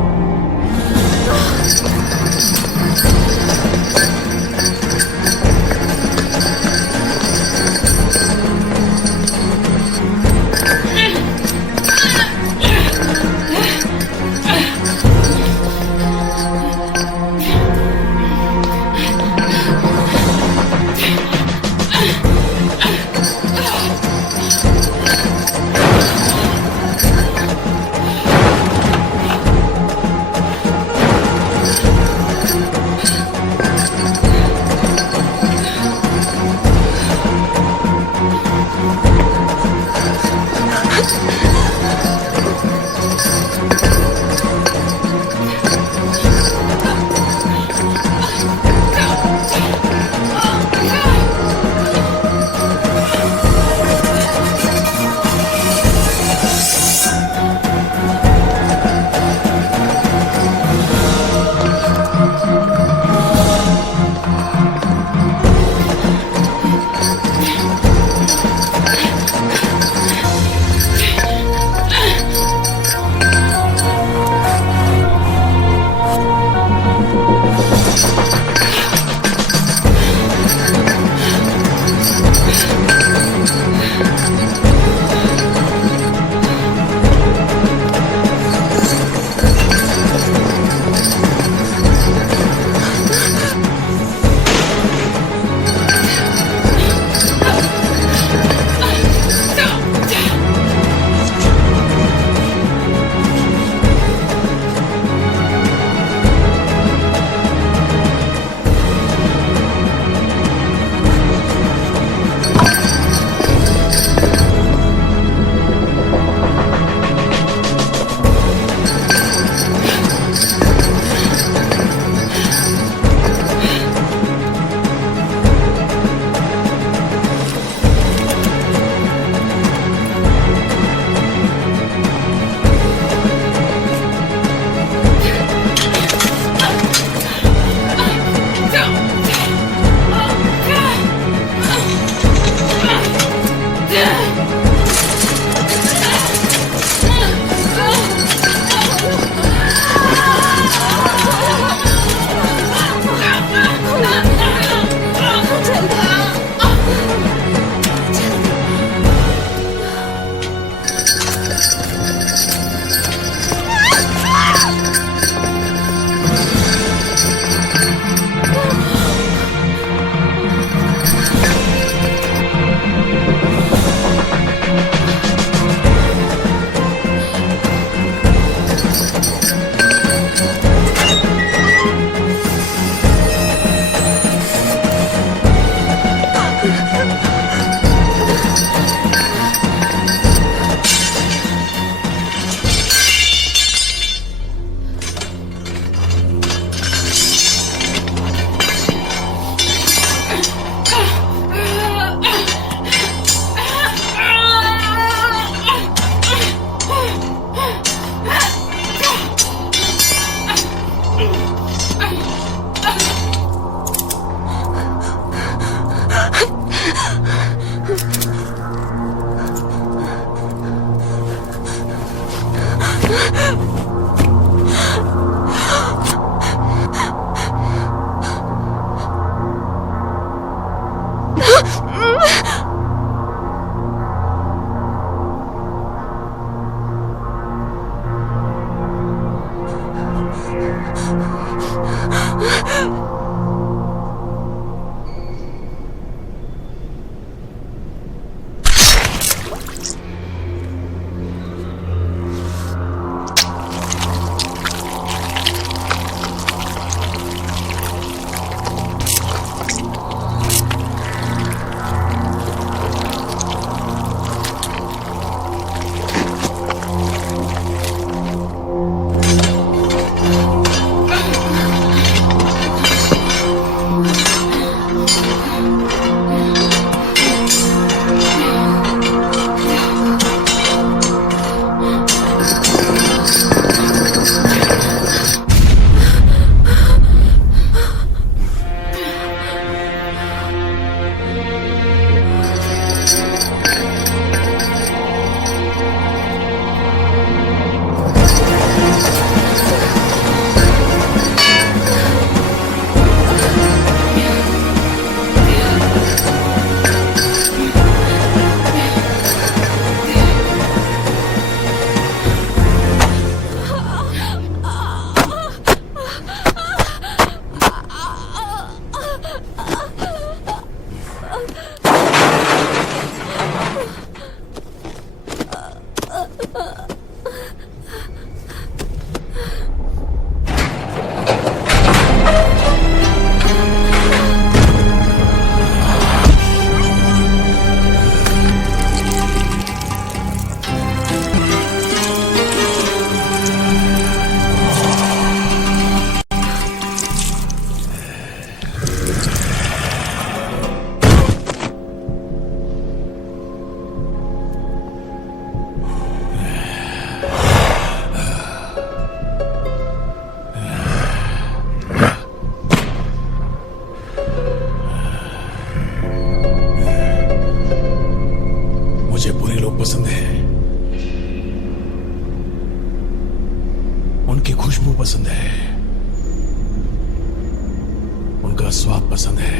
स्वाद पसंद है।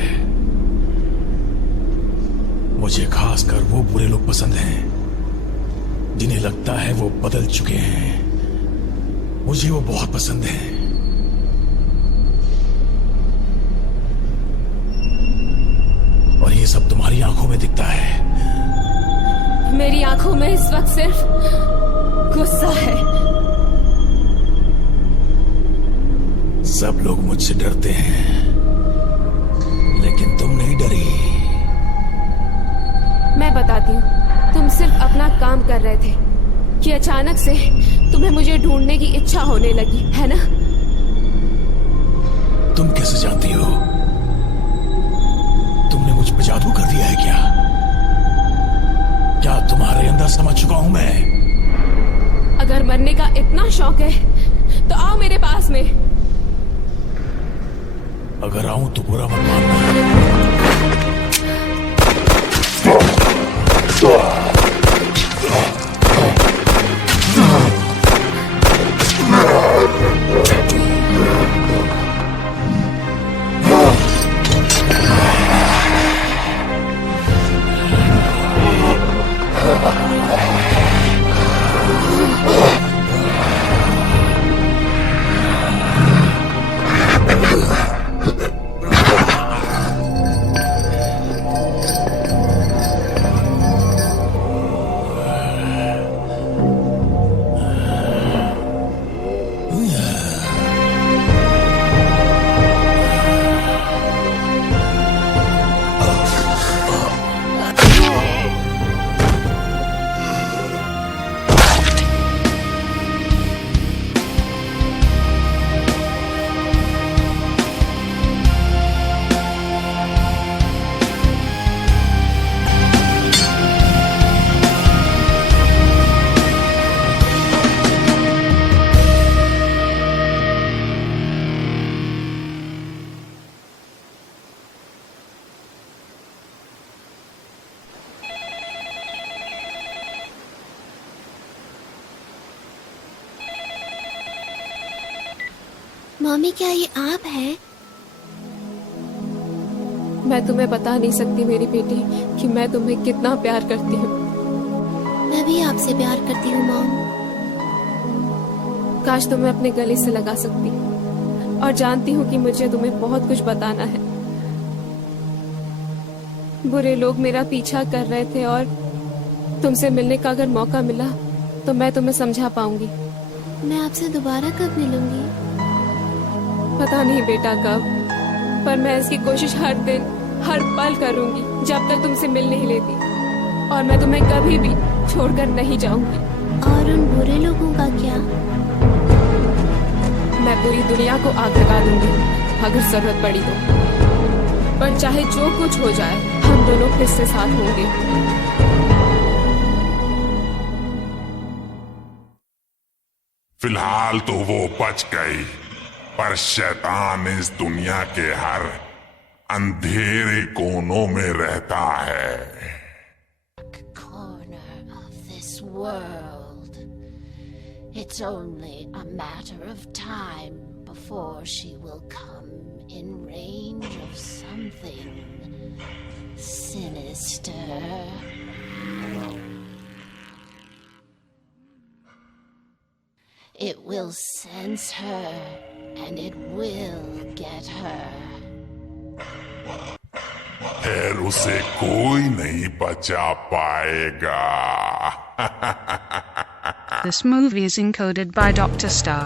मुझे खासकर वो बुरे लोग पसंद हैं जिन्हें लगता है वो बदल चुके हैं। मुझे वो बहुत पसंद है। और ये सब तुम्हारी आंखों में दिखता है। मेरी आंखों में इस वक्त सिर्फ गुस्सा है। सब लोग मुझसे डरते हैं, लेकिन तुम नहीं डरी। मैं बताती हूँ, तुम सिर्फ अपना काम कर रहे थे कि अचानक से तुम्हें मुझे ढूंढने की इच्छा होने लगी, है ना? तुम कैसे जानती हो? तुमने मुझ पे जादू कर दिया है क्या? क्या तुम्हारे अंदर समझ चुका हूं मैं? अगर मरने का इतना शौक है तो आओ मेरे पास में। अगर आऊं तो बुरा मत मानना। मम्मी, क्या ये आप हैं? मैं तुम्हें बता नहीं सकती मेरी बेटी कि मैं तुम्हें कितना प्यार करती हूँ। मैं भी आपसे प्यार करती हूँ मॉम। काश तुम्हें अपने गले से लगा सकती, और जानती हूँ कि मुझे तुम्हें बहुत कुछ बताना है। बुरे लोग मेरा पीछा कर रहे थे और तुमसे मिलने का अगर मौका मिला तो मैं तुम्हें समझा पाऊंगी। मैं आपसे दोबारा कब मिलूंगी? पता नहीं बेटा कब, पर मैं इसकी कोशिश हर दिन हर पल करूंगी जब तक तुमसे मिल नहीं लेती, और मैं तुम्हें कभी भी छोड़कर नहीं जाऊंगी। और उन बुरे लोगों का क्या? मैं पूरी दुनिया को आग लगा दूंगी अगर जरूरत पड़ी तो, पर चाहे जो कुछ हो जाए हम दोनों फिर से साथ होंगे। फिलहाल तो वो बच गई, पर शैतान इस दुनिया के हर अंधेरे कोनों में रहता है। Corner of this world. It's only a matter of time before she will come in range of something sinister. It will sense her, and it will get her. फिर उसे कोई नहीं बचा पाएगा। This movie is encoded by Dr. Star.